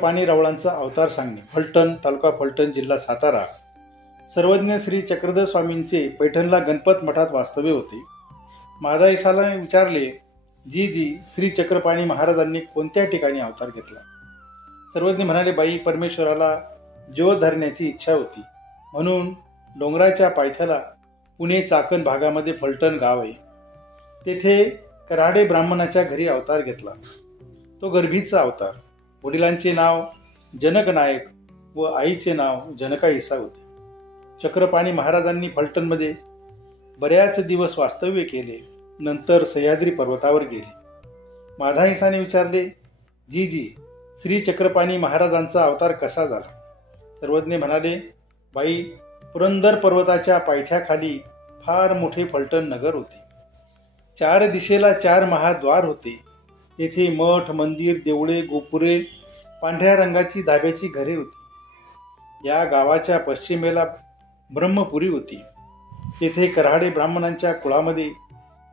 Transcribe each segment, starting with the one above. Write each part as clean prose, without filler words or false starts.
पाणी रावळांचा अवतार सांगणे. फलटण, तालुका फलटण, जिल्हा सातारा. सर्वज्ञ श्री चक्रधर स्वामींचे पैठणला गणपत मठात वास्तव्य होते. मादाईसाला विचारले, जी श्री चक्रपाणी महाराजांनी कोणत्या ठिकाणी अवतार घेतला? सर्वज्ञ म्हणाले, बाई, परमेश्वराला ज्योत धरण्याची इच्छा होती म्हणून डोंगराच्या पायथ्याला पुणे चाकण भागामध्ये फलटण गाव आहे, तेथे कराडे ब्राह्मणाच्या घरी अवतार घेतला. तो गर्भीचा अवतार. वडिलांचे नाव जनक नायक व आईचे नाव जनकाईसा होते. चक्रपाणी महाराजांनी फलटणमध्ये बऱ्याच दिवस वास्तव्य केले. नंतर सह्याद्री पर्वतावर गेले. माधाईसाने विचारले, जी श्री चक्रपाणी महाराजांचा अवतार कसा झाला? सर्वज्ञ म्हणाले, बाई, पुरंदर पर्वताच्या पायथ्याखाली फार मोठे फलटण नगर होते. 4 दिशेला 4 महाद्वार होते. तेथे मठ, मंदिर, देवळे, गोपुरे, पांढऱ्या रंगाची धाब्याची घरे होती. या गावाच्या पश्चिमेला ब्रह्मपुरी होती. तेथे कराडे ब्राह्मणांच्या कुळामध्ये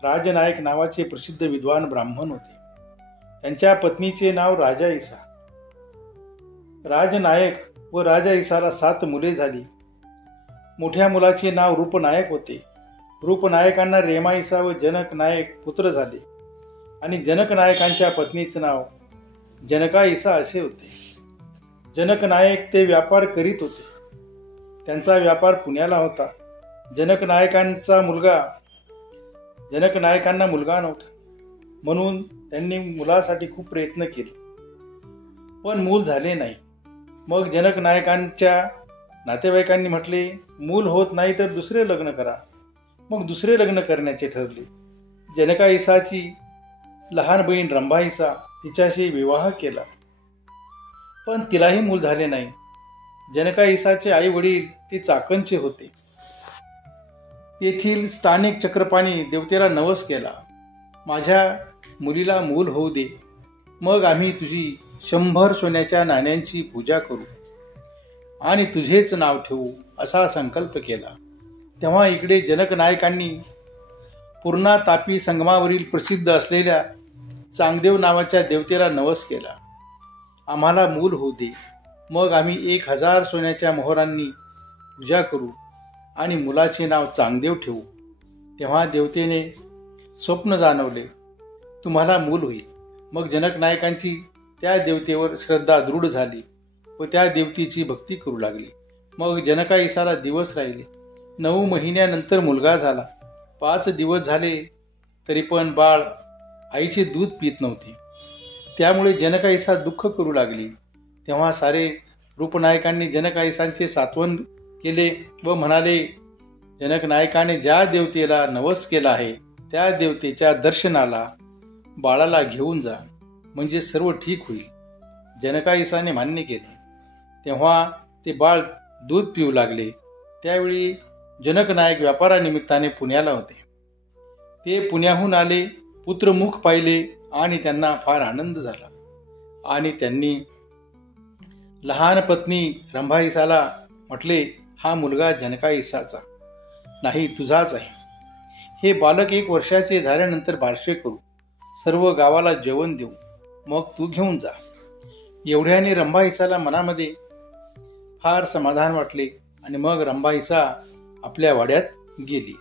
राजनायक नावाचे प्रसिद्ध विद्वान ब्राह्मण होते. त्यांच्या पत्नीचे नाव राजाईसा. राजनायक व राजाईसाला 7 मुले झाली. मोठ्या मुलाचे नाव रूपनायक होते. रूपनायकांना रेमाईसा व जनक नायक पुत्र झाले आणि जनक नायकांच्या पत्नीचे नाव जनकाईसा असे होते. जनक नायक ते व्यापार करीत होते. त्यांचा व्यापार पुण्याला होता. जनक नायकांना मुलगा नव्हता म्हणून त्यांनी मुलासाठी खूप प्रयत्न केले, पण मूल झाले नाही. मग जनक नायकांच्या नातेवाईकांनी म्हटले, मूल होत नाही तर दुसरे लग्न करा. मग दुसरे लग्न करण्याचे ठरले. जनकाईसाची लहान बहीण रंभाईसा तिच्याशी विवाह केला, पण तिलाही मूल झाले नाही. जनकाईसाचे आई वडील ते चाकणचे होते. तेथील स्थानिक चक्रपाणी देवतेला नवस केला, माझ्या मुलीला मूल होऊ दे, मग आम्ही तुझी 100 सोन्याच्या नाण्यांची पूजा करू आणि तुझेच नाव ठेवू असा संकल्प केला. तेव्हा इकडे जनक नायकांनी पूर्णा तापी संगमावरील प्रसिद्ध असलेल्या चांगदेव नावाच्या देवतेला नवस केला, आम्हाला मूल होऊ दे, मग आम्ही 1000 सोन्याच्या मोहरांनी पूजा करू आणि मुलाचे नाव चांगदेव ठेवू. तेव्हा देवतेने स्वप्न जाणवले, तुम्हाला मूल होईल. मग जनक नायकांची त्या देवतेवर श्रद्धा दृढ झाली व त्या देवतेची भक्ती करू लागली. मग जनकाईसाला दिवस राहिले. 9 महिन्यानंतर मुलगा झाला. 5 दिवस झाले तरी पण बाळ आईचे दूध पित नव्हते. त्यामुळे जनकाईसा दुःख करू लागली. तेव्हा सारे रूपनायकांनी जनकाईसांचे सांत्वन केले व म्हणाले, जनक नायकाने ज्या देवतेला नवस केला आहे त्या देवतेच्या दर्शनाला बाळाला घेऊन जा, म्हणजे सर्व ठीक होईल. जनकाईसाने मान्य केले. तेव्हा ते बाळ दूध पिऊ लागले. त्यावेळी जनक नायक व्यापारानिमित्ताने पुण्याला होते. ते पुण्याहून आले, पुत्रमुख पाहिले आणि त्यांना फार आनंद झाला आणि त्यांनी लहान पत्नी रंभाईसाला म्हटले, हा मुलगा जनकाईसाचा नाही, तुझाच आहे. हे बालक 1 वर्षाचे झाल्यानंतर बारसे करू, सर्व गावाला जेवण देऊ, मग तू घेऊन जा. एवढ्याने रंभाईसाला मनामध्ये फार समाधान वाटले आणि मग रंभाईसा आपल्या वाड्यात गेली.